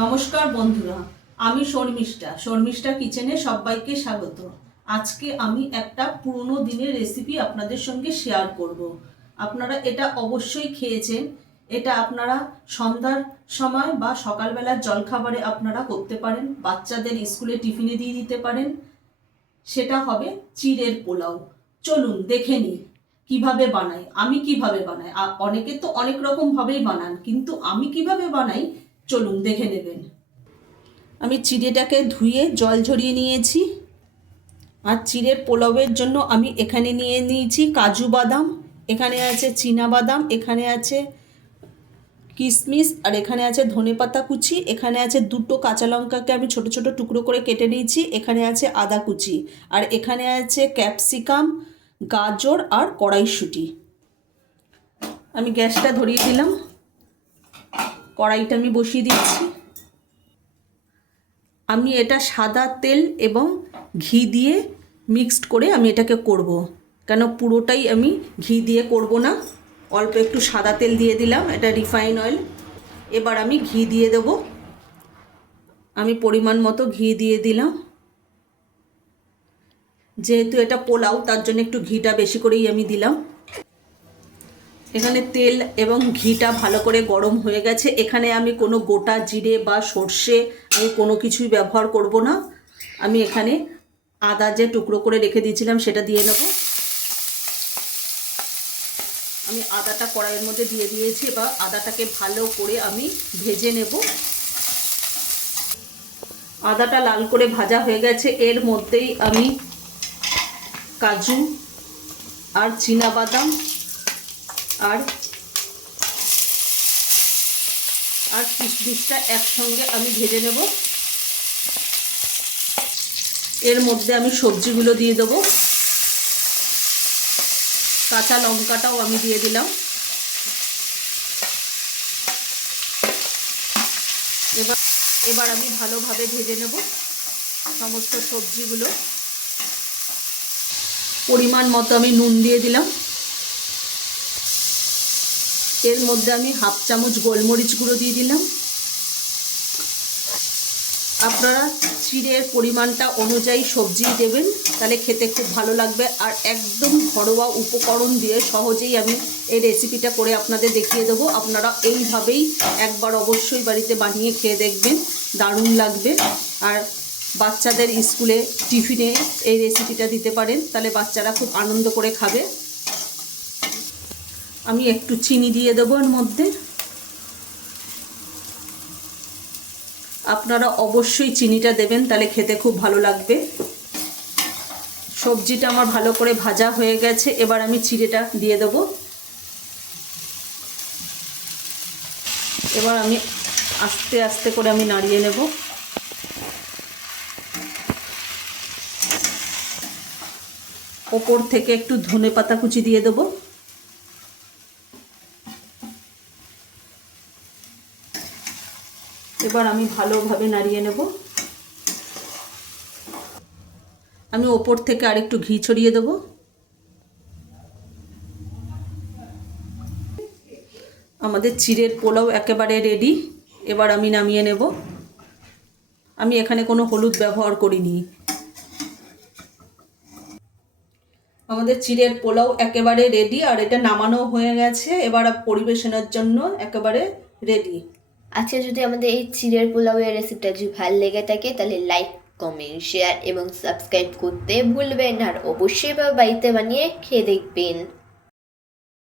নমস্কার বন্ধুরা, আমি শর্মিষ্ঠা কিচেনে সবাইকে স্বাগত। আজকে আমি একটা পুরনো দিনের রেসিপি আপনাদের সঙ্গে শেয়ার করব। আপনারা এটা অবশ্যই খেয়েছেন। এটা আপনারা সন্ধ্যার সময় বা সকালবেলার জলখাবারে আপনারা করতে পারেন, বাচ্চাদের স্কুলে টিফিনে দিয়ে দিতে পারেন। সেটা হবে চিড়ের পোলাও। চলুন দেখে নিই কিভাবে বানাই, আমি কিভাবে বানাই। আর অনেকে তো অনেক রকম ভাবেই বানান, কিন্তু আমি কিভাবে বানাই চলুন দেখে নেবেন। আমি চিড়েটাকে ধুয়ে জল ঝরিয়ে নিয়েছি। আর চিড়ের পোলাওয়ের জন্য আমি এখানে নিয়ে নিয়েছি কাজু বাদাম, এখানে আছে চীনা বাদাম, এখানে আছে কিশমিশ, আর এখানে আছে ধনেপাতা কুচি, এখানে আছে দুটো কাঁচা লঙ্কাকে আমি ছোট ছোট টুকরো করে কেটে নিয়েছি, এখানে আছে আদা কুচি, আর এখানে আছে ক্যাপসিকাম, গাজর আর কড়াইশুঁটি। আমি গ্যাসটা ধরিয়ে দিলাম, কড়াইটা আমি বসিয়ে দিচ্ছি। আমি এটা সাদা তেল এবং ঘি দিয়ে মিক্সড করে আমি এটাকে করব, কেন পুরোটাই আমি ঘি দিয়ে করব না। অল্প একটু সাদা তেল দিয়ে দিলাম, এটা রিফাইন অয়েল। এবার আমি ঘি দিয়ে দেব। আমি পরিমাণ মতো ঘি দিয়ে দিলাম। যেহেতু এটা পোলাও, তার জন্য একটু ঘিটা বেশি করেই আমি দিলাম। এখানে তেল এবং ঘিটা ভালো করে গরম হয়ে গেছে। এখানে আমি কোনো গোটা জিরে বা সর্ষে আমি কোনো কিছুই ব্যবহার করব না। আমি এখানে আদা যে টুকরো করে রেখে দিয়েছিলাম সেটা দিয়ে নেব। আমি আদাটা কড়াইয়ের মধ্যে দিয়ে দিয়েছি। এবার আদাটাকে ভালো করে আমি ভেজে নেব। আদাটা লাল করে ভাজা হয়ে গেছে। এর মধ্যেই আমি কাজু আর চীনা বাদাম আর কিশমিশটা একসঙ্গে আমি ভেজে নেব। এর মধ্যে আমি সবজিগুলো দিয়ে দেবো। কাঁচা লঙ্কাটাও আমি দিয়ে দিলাম। এবার আমি ভালোভাবে ভেজে নেব সমস্ত সবজিগুলো। পরিমাণ মতো আমি নুন দিয়ে দিলাম। এর মধ্যে আমি হাফ চামচ গোলমরিচ গুঁড়ো দিয়ে দিলাম। আপনারা চিড়ের পরিমাণটা অনুযায়ী সবজি দেবেন, তাহলে খেতে খুব ভালো লাগবে। আর একদম ঘরোয়া উপকরণ দিয়ে সহজেই আমি এই রেসিপিটা করে আপনাদের দেখিয়ে দেবো। আপনারা এইভাবেই একবার অবশ্যই বাড়িতে বানিয়ে খেয়ে দেখবেন, দারুণ লাগবে। আর বাচ্চাদের স্কুলে টিফিনে এই রেসিপিটা দিতে পারেন, তাহলে বাচ্চারা খুব আনন্দ করে খাবে। আমি একটু চিনি দিয়ে দেবো এর মধ্যে। আপনারা অবশ্যই চিনিটা দেবেন, তাহলে খেতে খুব ভালো লাগবে। সবজিটা আমার ভালো করে ভাজা হয়ে গেছে। এবার আমি চিড়েটা দিয়ে দেবো। এবার আমি আস্তে আস্তে করে আমি নাড়িয়ে নেব। ওপর থেকে একটু ধনেপাতা কুচি দিয়ে দেবো। এবার আমি ভালোভাবে নাড়িয়ে নেব। আমি ওপর থেকে আরেকটু ঘি ছড়িয়ে দেব। আমাদের চিড়ের পোলাও একেবারে রেডি। এবার আমি নামিয়ে নেব। আমি এখানে কোনো হলুদ ব্যবহার করিনি। আমাদের চিড়ের পোলাও একেবারে রেডি, আর এটা নামানো হয়ে গেছে। এবার পরিবেশনের জন্য একেবারে রেডি। আজকে যদি আমাদের এই চিড়ের পোলাওয়ের রেসিপিটা যদি ভালো লেগে থাকে তাহলে লাইক, কমেন্ট, শেয়ার এবং সাবস্ক্রাইব করতে ভুলবেন না। আর অবশ্যই বাড়িতে বানিয়ে খেয়ে দেখবেন।